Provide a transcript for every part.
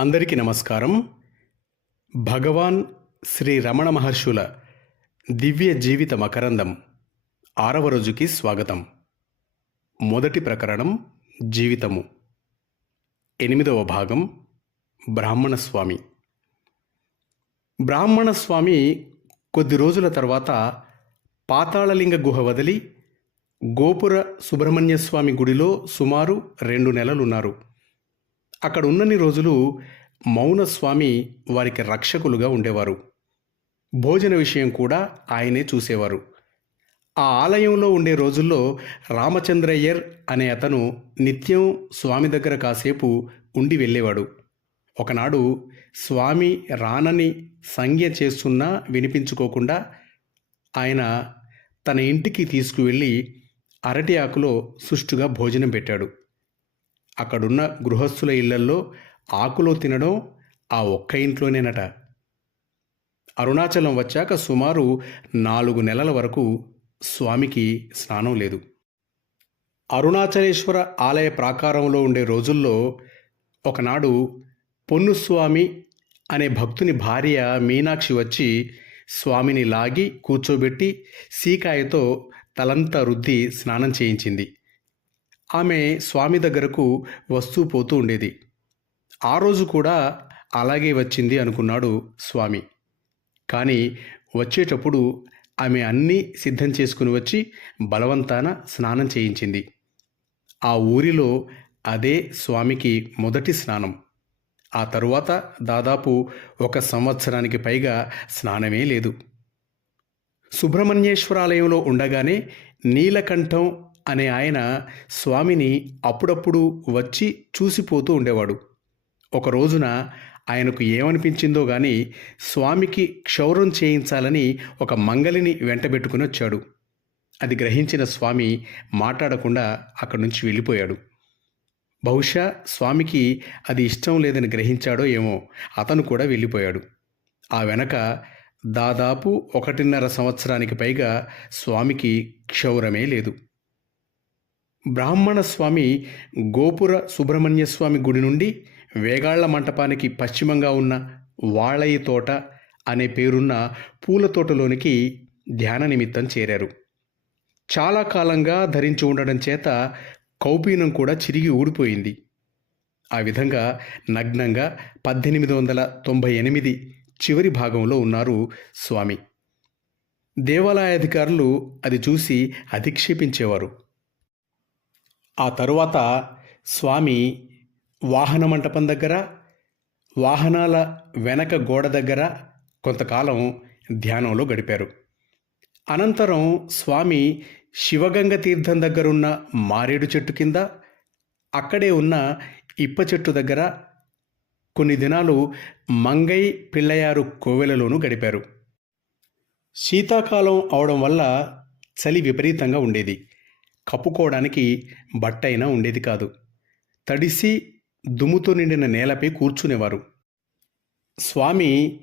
అందరికీ నమస్కారం. భగవాన్ శ్రీ రమణ మహర్షుల దివ్య జీవిత మకరందం ఆరవ రోజుకి స్వాగతం. మొదటి ప్రకరణం జీవితము. ఎనిమిదవ భాగం బ్రాహ్మణ స్వామి బ్రాహ్మణ స్వామి కొద్ది రోజుల తర్వాత పాతాళలింగ గుహ వదిలి గోపుర సుబ్రహ్మణ్య స్వామి గుడిలో సుమారు రెండు నెలలున్నారు. అక్కడ ఉన్నన్ని రోజులు మౌనస్వామి వారికి రక్షకులుగా ఉండేవారు. భోజన విషయం కూడా ఆయనే చూసేవారు. ఆ ఆలయంలో ఉండే రోజుల్లో రామచంద్రయ్యర్ అనే అతను నిత్యం స్వామి దగ్గర కాసేపు ఉండి వెళ్ళేవాడు. ఒకనాడు స్వామి రానని సంజ్ఞ చేస్తున్నా వినిపించుకోకుండా ఆయన తన ఇంటికి తీసుకువెళ్ళి అరటి ఆకులో సుష్టుగా భోజనం పెట్టాడు. అక్కడున్న గృహస్థుల ఇళ్ళల్లో ఆకులో తినడం ఆ ఒక్క ఇంట్లోనేనట. అరుణాచలం వచ్చాక సుమారు నాలుగు నెలల వరకు స్వామికి స్నానం లేదు. అరుణాచలేశ్వర ఆలయ ప్రాకారంలో ఉండే రోజుల్లో ఒకనాడు పొన్నుస్వామి అనే భక్తుని భార్య మీనాక్షి వచ్చి స్వామిని లాగి కూర్చోబెట్టి సీకాయతో తలంతా రుద్ది స్నానం చేయించింది. ఆమె స్వామి దగ్గరకు వస్తూ పోతూ ఉండేది. ఆ రోజు కూడా అలాగే వచ్చింది అనుకున్నాడు స్వామి. కానీ వచ్చేటప్పుడు ఆమె అన్నీ సిద్ధం చేసుకుని వచ్చి బలవంతాన స్నానం చేయించింది. ఆ ఊరిలో అదే స్వామికి మొదటి స్నానం. ఆ తరువాత దాదాపు ఒక సంవత్సరానికి పైగా స్నానమే లేదు. సుబ్రహ్మణ్యేశ్వరాలయంలో ఉండగానే నీలకంఠం అనే ఆయన స్వామిని అప్పుడప్పుడు వచ్చి చూసిపోతూ ఉండేవాడు. ఒక రోజున ఆయనకు ఏమనిపించిందో గాని స్వామికి క్షౌరం చేయించాలని ఒక మంగలిని వెంటబెట్టుకుని వచ్చాడు. అది గ్రహించిన స్వామి మాట్లాడకుండా అక్కడి నుంచి వెళ్ళిపోయాడు. బహుశా స్వామికి అది ఇష్టం లేదని గ్రహించాడో ఏమో అతను కూడా వెళ్ళిపోయాడు. ఆ వెనక దాదాపు ఒకటిన్నర సంవత్సరానికి పైగా స్వామికి క్షౌరమే లేదు. బ్రాహ్మణ స్వామి గోపుర సుబ్రహ్మణ్య స్వామి గుడి నుండి వేగాళ్ళ మంటపానికి పశ్చిమంగా ఉన్న వాళయి తోట అనే పేరున్న పూల తోటలోనికి ధ్యాన నిమిత్తం చేరారు. చాలా కాలంగా ధరించి ఉండడం చేత కౌపీనం కూడా చిరిగి ఊడిపోయింది. ఆ విధంగా నగ్నంగా పద్దెనిమిది వందల తొంభై ఎనిమిది చివరి భాగంలో ఉన్నారు స్వామి. దేవాలయాధికారులు అది చూసి అధిక్షేపించేవారు. ఆ తరువాత స్వామి వాహన మంటపం దగ్గర వాహనాల వెనక గోడ దగ్గర కొంతకాలం ధ్యానంలో గడిపారు. అనంతరం స్వామి శివగంగ తీర్థం దగ్గరున్న మారేడు చెట్టు కింద అక్కడే ఉన్న ఇప్ప చెట్టు దగ్గర కొన్ని దినాలు మంగై పిళ్ళయారు కోవెలలోనూ గడిపారు. శీతాకాలం అవడం వల్ల చలి విపరీతంగా ఉండేది. కప్పుకోవడానికి బట్ట అయినా ఉండేది కాదు. తడిసి దుమ్ముతో నిండిన నేలపై కూర్చునేవారు. స్వామి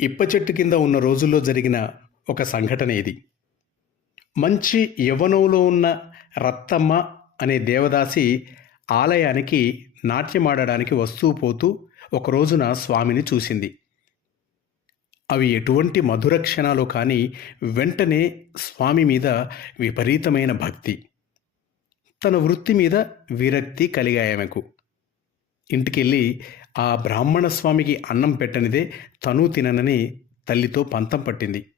ఇప్ప చెట్టు కింద ఉన్న రోజుల్లో జరిగిన ఒక సంఘటన ఇది. మంచి యవ్వనంలో ఉన్న రత్తమ్మ అనే దేవదాసి ఆలయానికి నాట్యమాడడానికి వస్తూ పోతూ ఒక రోజున స్వామిని చూసింది. అవి ఎటువంటి మధుర క్షణాలు కానీ వెంటనే స్వామి మీద విపరీతమైన భక్తి. తన వృత్తి మీద విరక్తి కలిగాయమెకు ఇంటికెళ్ళి ఆ బ్రాహ్మణ స్వామికి అన్నం పెట్టనిదే తను తిననని తల్లితో పంతం పట్టింది.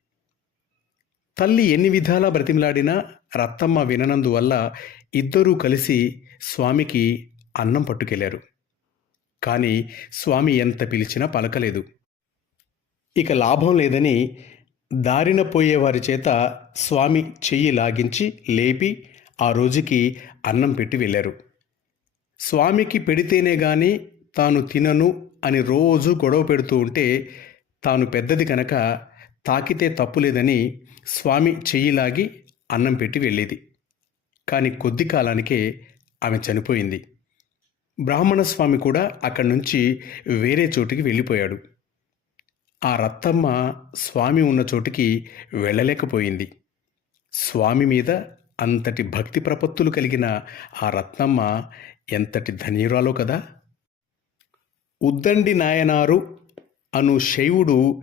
తల్లి ఎన్ని విధాలా బ్రతిమలాడినా రత్తమ్మ విననందువల్ల ఇద్దరూ కలిసి స్వామికి అన్నం పట్టుకెళ్ళారు. కానీ స్వామి ఎంత పిలిచినా పలకలేదు. ఇక లాభం లేదని దారిన పోయేవారి చేత స్వామి చెయ్యి లాగించి లేపి ఆ రోజుకి అన్నం పెట్టి వెళ్ళారు. స్వామికి పెడితేనే గాని తాను తినను అని రోజు గొడవ పెడుతూ ఉంటే తాను పెద్దది కనుక తాకితే తప్పులేదని స్వామి చెయ్యి లాగి అన్నం పెట్టి వెళ్ళేది. కానీ కొద్ది కాలానికే ఆమె చనిపోయింది. బ్రాహ్మణ స్వామి కూడా అక్కడి నుంచి వేరే చోటికి వెళ్ళిపోయాడు. ఆ రత్తమ్మ స్వామి ఉన్న చోటికి వెళ్ళలేకపోయింది. స్వామి మీద అంతటి భక్తి ప్రపత్తులు కలిగిన ఆ రత్నమ్మ ఎంతటి ధన్యురాలో కదా? ఉద్దండి నాయనారు అను శైవుడు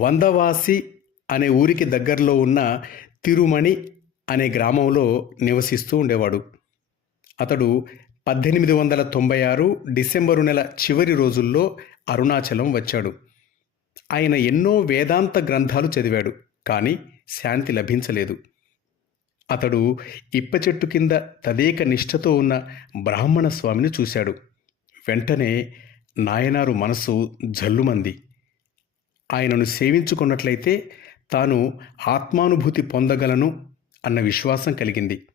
వందవాసి అనే ఊరికి దగ్గరలో ఉన్న తిరుమణి అనే గ్రామంలో నివసిస్తూ ఉండేవాడు. అతడు పద్దెనిమిది వందల తొంభై ఆరు డిసెంబరు నెల చివరి రోజుల్లో అరుణాచలం వచ్చాడు. ఆయన ఎన్నో వేదాంత గ్రంథాలు చదివాడు కానీ శాంతి లభించలేదు. అతడు ఇప్ప చెట్టు కింద తదేక నిష్ఠతో ఉన్న బ్రాహ్మణ స్వామిని చూశాడు. వెంటనే నాయనారు మనసు జల్లుమంది. ఆయనను సేవించుకున్నట్లయితే తాను ఆత్మానుభూతి పొందగలను అన్న విశ్వాసం కలిగింది.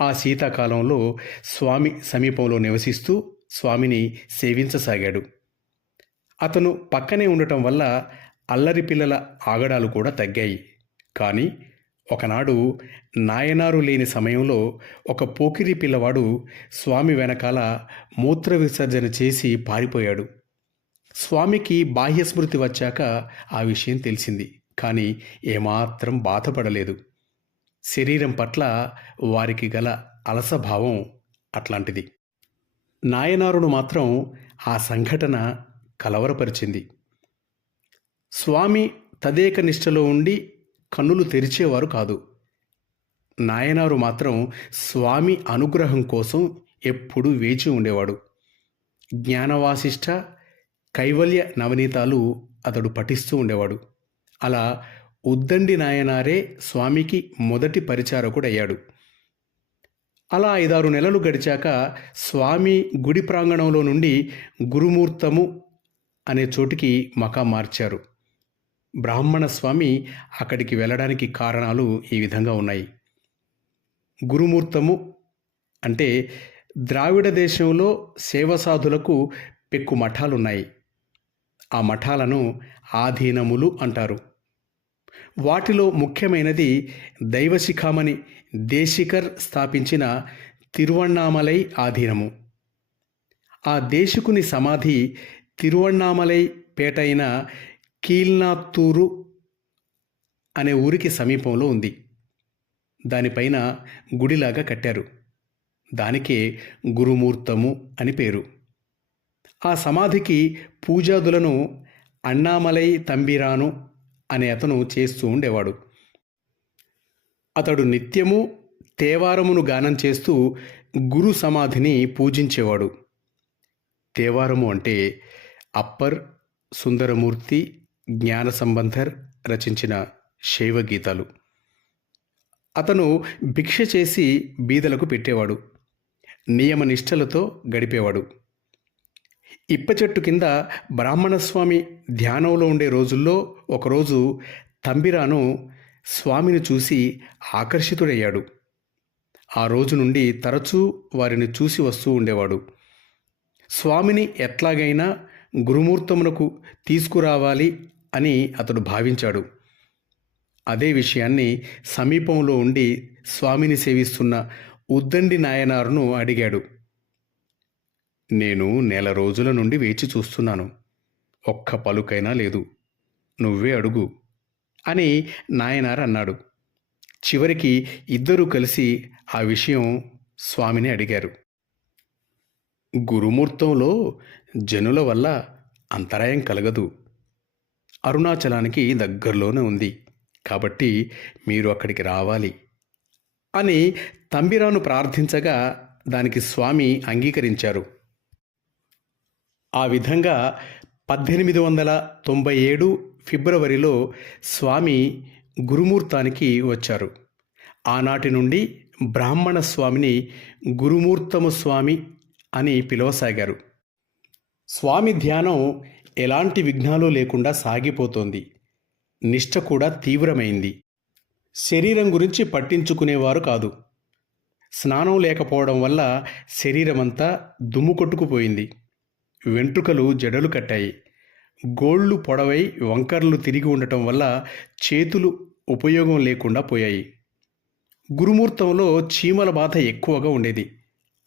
ఆ శీతాకాలంలో స్వామి సమీపంలో నివసిస్తూ స్వామిని సేవించసాగాడు. అతను పక్కనే ఉండటం వల్ల అల్లరి పిల్లల ఆగడాలు కూడా తగ్గాయి. కానీ ఒకనాడు నాయనారు లేని సమయంలో ఒక పోకిరి పిల్లవాడు స్వామి వెనకాల మూత్ర విసర్జన చేసి పారిపోయాడు. స్వామికి బాహ్యస్మృతి వచ్చాక ఆ విషయం తెలిసింది కానీ ఏమాత్రం బాధపడలేదు. శరీరం పట్ల వారికి గల అలసభావం అట్లాంటిది. నాయనారును మాత్రం ఆ సంఘటన కలవరపరిచింది. స్వామి తదేక నిష్టలో ఉండి కన్నులు తెరిచేవారు కాదు. నాయనారు మాత్రం స్వామి అనుగ్రహం కోసం ఎప్పుడూ వేచి ఉండేవాడు. జ్ఞానవాసిష్ట కైవల్య నవనీతాలు అతడు పఠిస్తూ ఉండేవాడు. అలా ఉద్దండి నాయనారే స్వామికి మొదటి పరిచారకుడయ్యాడు. అలా ఐదారు నెలలు గడిచాక స్వామి గుడి ప్రాంగణంలో నుండి గురుమూర్తము అనే చోటికి మకా మార్చారు. బ్రాహ్మణ స్వామి అక్కడికి వెళ్ళడానికి కారణాలు ఈ విధంగా ఉన్నాయి. గురుమూర్తము అంటే ద్రావిడ దేశంలో సేవసాధులకు పెక్కు మఠాలున్నాయి. ఆ మఠాలను ఆధీనములు అంటారు. వాటిలో ముఖ్యమైనది దైవశిఖామణి దేశికర్ స్థాపించిన తిరువణ్ణామలై ఆధీనము. ఆ దేశికుని సమాధి తిరువణ్ణామలై పేటైన కీల్నాత్తూరు అనే ఊరికి సమీపంలో ఉంది. దానిపైన గుడిలాగా కట్టారు. దానికే గురుమూర్తము అని పేరు. ఆ సమాధికి పూజాదులను అన్నామలై తంబిరాను అనే అతను చేస్తూ ఉండేవాడు. అతడు నిత్యము తేవారమును గానం చేస్తూ గురు సమాధిని పూజించేవాడు. తేవారము అంటే అప్పర్ సుందరమూర్తి జ్ఞాన సంబంధర్ రచించిన శైవ గీతాలు అతను భిక్ష చేసి బీదలకు పెట్టేవాడు. నియమ నిష్టలతో గడిపేవాడు. ఇప్ప చెట్టు కింద బ్రాహ్మణస్వామి ధ్యానంలో ఉండే రోజుల్లో ఒకరోజు తంబిరాను స్వామిని చూసి ఆకర్షితుడయ్యాడు. ఆ రోజు నుండి తరచూ వారిని చూసి వస్తూ ఉండేవాడు. స్వామిని ఎట్లాగైనా గురుమూర్తమునకు తీసుకురావాలి అని అతడు భావించాడు. అదే విషయాన్ని సమీపంలో ఉండి స్వామిని సేవిస్తున్న ఉద్దండి నాయనారును అడిగాడు. నేను నెల రోజుల నుండి వేచి చూస్తున్నాను. ఒక్క పలుకైనా లేదు. నువ్వే అడుగు అని నాయనార్ అన్నాడు. చివరికి ఇద్దరూ కలిసి ఆ విషయం స్వామిని అడిగారు. గురుమూర్తంలో జనుల వల్ల అంతరాయం కలగదు. అరుణాచలానికి దగ్గరలోనే ఉంది. కాబట్టి మీరు అక్కడికి రావాలి. అని తంబిరాను ప్రార్థించగా దానికి స్వామి అంగీకరించారు. ఆ విధంగా పద్దెనిమిది వందల తొంభై ఏడు ఫిబ్రవరిలో స్వామి గురుమూర్తానికి వచ్చారు. ఆనాటి నుండి బ్రాహ్మణ స్వామిని గురుమూర్తము స్వామి అని పిలవసాగారు. స్వామి ధ్యానం ఎలాంటి విఘ్నాలు లేకుండా సాగిపోతోంది. నిష్ట కూడా తీవ్రమైంది. శరీరం గురించి పట్టించుకునేవారు కాదు. స్నానం లేకపోవడం వల్ల శరీరమంతా దుమ్ము కొట్టుకుపోయింది వెంట్రుకలు జడలు కట్టాయి. గోళ్ళు పొడవై వంకర్లు తిరిగి ఉండటం వల్ల చేతులు ఉపయోగం లేకుండా పోయాయి. గురుమూర్తంలో చీమల బాధ ఎక్కువగా ఉండేది.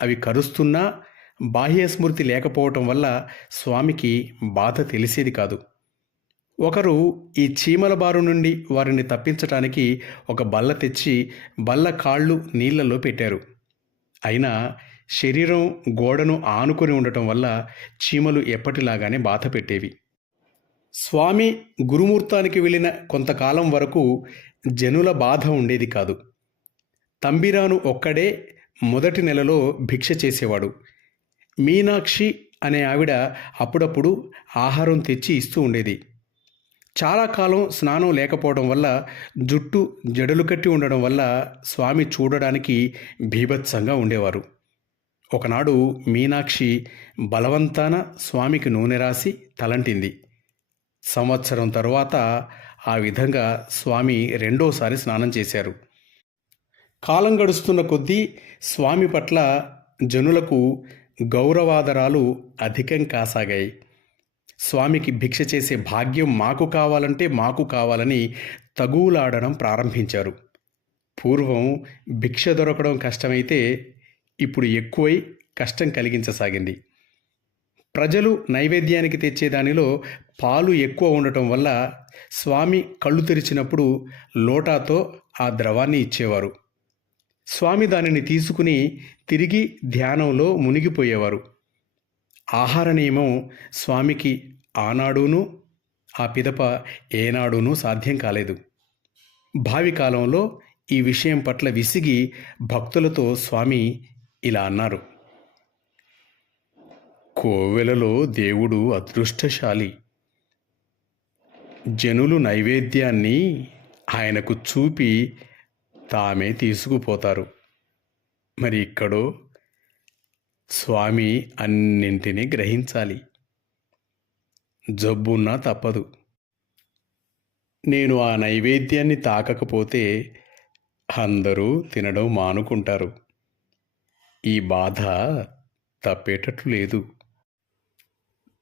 అవి కరుస్తున్నా బాహ్య స్మృతి లేకపోవటం వల్ల స్వామికి బాధ తెలిసేది కాదు. ఒకరు ఈ చీమల బారు నుండి వారిని తప్పించటానికి ఒక బల్ల తెచ్చి బల్ల కాళ్ళు నీళ్ళలో పెట్టారు. అయినా శరీరం గోడను ఆనుకొని ఉండటం వల్ల చీమలు ఎప్పటిలాగానే బాధ పెట్టేవి. స్వామి గురుమూర్తానికి వెళ్ళిన కొంతకాలం వరకు జనుల బాధ ఉండేది కాదు. తంబిరాను ఒక్కడే మొదటి నెలలో భిక్ష చేసేవాడు. మీనాక్షి అనే ఆవిడ అప్పుడప్పుడు ఆహారం తెచ్చి ఇస్తూ ఉండేది. చాలా కాలం స్నానం లేకపోవడం వల్ల జుట్టు జడలు కట్టి ఉండడం వల్ల స్వామి చూడడానికి భీభత్సంగా ఉండేవారు. ఒకనాడు మీనాక్షి బలవంతాన స్వామికి నూనె రాసి తలంటింది. సంవత్సరం తరువాత ఆ విధంగా స్వామి రెండోసారి స్నానం చేశారు. కాలం గడుస్తున్న కొద్దీ స్వామి పట్ల జనులకు గౌరవాదరాలు అధికం కాసాగాయి. స్వామికి భిక్ష చేసే భాగ్యం మాకు కావాలంటే మాకు కావాలని తగువులాడడం ప్రారంభించారు. పూర్వం భిక్ష దొరకడం కష్టమైతే ఇప్పుడు ఎక్కువై కష్టం కలిగించసాగింది. ప్రజలు నైవేద్యానికి తెచ్చే దానిలో పాలు ఎక్కువ ఉండటం వల్ల స్వామి కళ్ళు తెరిచినప్పుడు లోటాతో ఆ ద్రవాన్ని ఇచ్చేవారు. స్వామి దానిని తీసుకుని తిరిగి ధ్యానంలో మునిగిపోయేవారు. ఆహార నియమం స్వామికి ఆనాడూనూ ఆ పిదప ఏనాడునూ సాధ్యం కాలేదు. భావి కాలంలో ఈ విషయం పట్ల విసిగి భక్తులతో స్వామి ఇలా అన్నారు. కోవెలలో దేవుడు అదృష్టశాలి. జనులు నైవేద్యాన్ని ఆయనకు చూపి తామే తీసుకుపోతారు. మరి ఇక్కడో స్వామి అన్నింటినీ గ్రహించాలి. జబ్బున్నా తప్పదు. నేను ఆ నైవేద్యాన్ని తాకకపోతే అందరూ తినడం మానుకుంటారు. ఈ బాధ తప్పేటట్లు లేదు.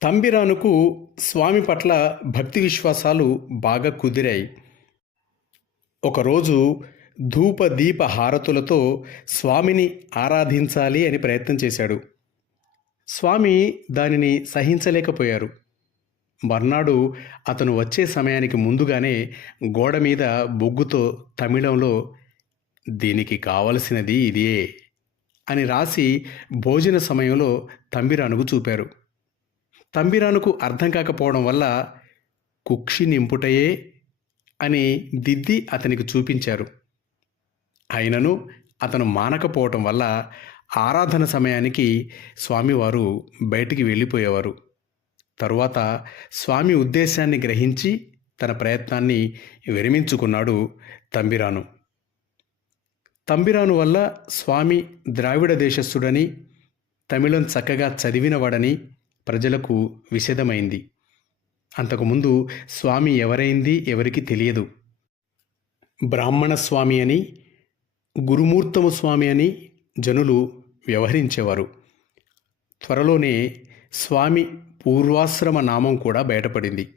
తంబిరానుకు స్వామి పట్ల భక్తి విశ్వాసాలు బాగా కుదిరాయి. ఒకరోజు ధూప దీప హారతులతో స్వామిని ఆరాధించాలి అని ప్రయత్నం చేశాడు. స్వామి దానిని సహించలేకపోయారు. మర్నాడు అతను వచ్చే సమయానికి ముందుగానే గోడ మీద బొగ్గుతో తమిళంలో దీనికి కావలసినది ఇదే అని రాసి భోజన సమయంలో తంబిరానుకు చూపారు. తంబిరానుకు అర్థం కాకపోవడం వల్ల కుక్షి నింపుటయే అని దిద్ది అతనికి చూపించారు. అయినను అతను మానకపోవటం వల్ల ఆరాధన సమయానికి స్వామివారు బయటికి వెళ్ళిపోయేవారు. తరువాత స్వామి ఉద్దేశాన్ని గ్రహించి తన ప్రయత్నాన్ని విరమించుకున్నాడు తంబిరాను. తంబిరాను వల్ల స్వామి ద్రావిడ దేశస్థుడని తమిళం చక్కగా చదివినవాడని ప్రజలకు విషదమైంది. అంతకుముందు స్వామి ఎవరైంది ఎవరికి తెలియదు. బ్రాహ్మణ స్వామి అని గురుమూర్తము స్వామి అని జనులు వ్యవహరించేవారు. త్వరలోనే స్వామి పూర్వాశ్రమ నామం కూడా బయటపడింది.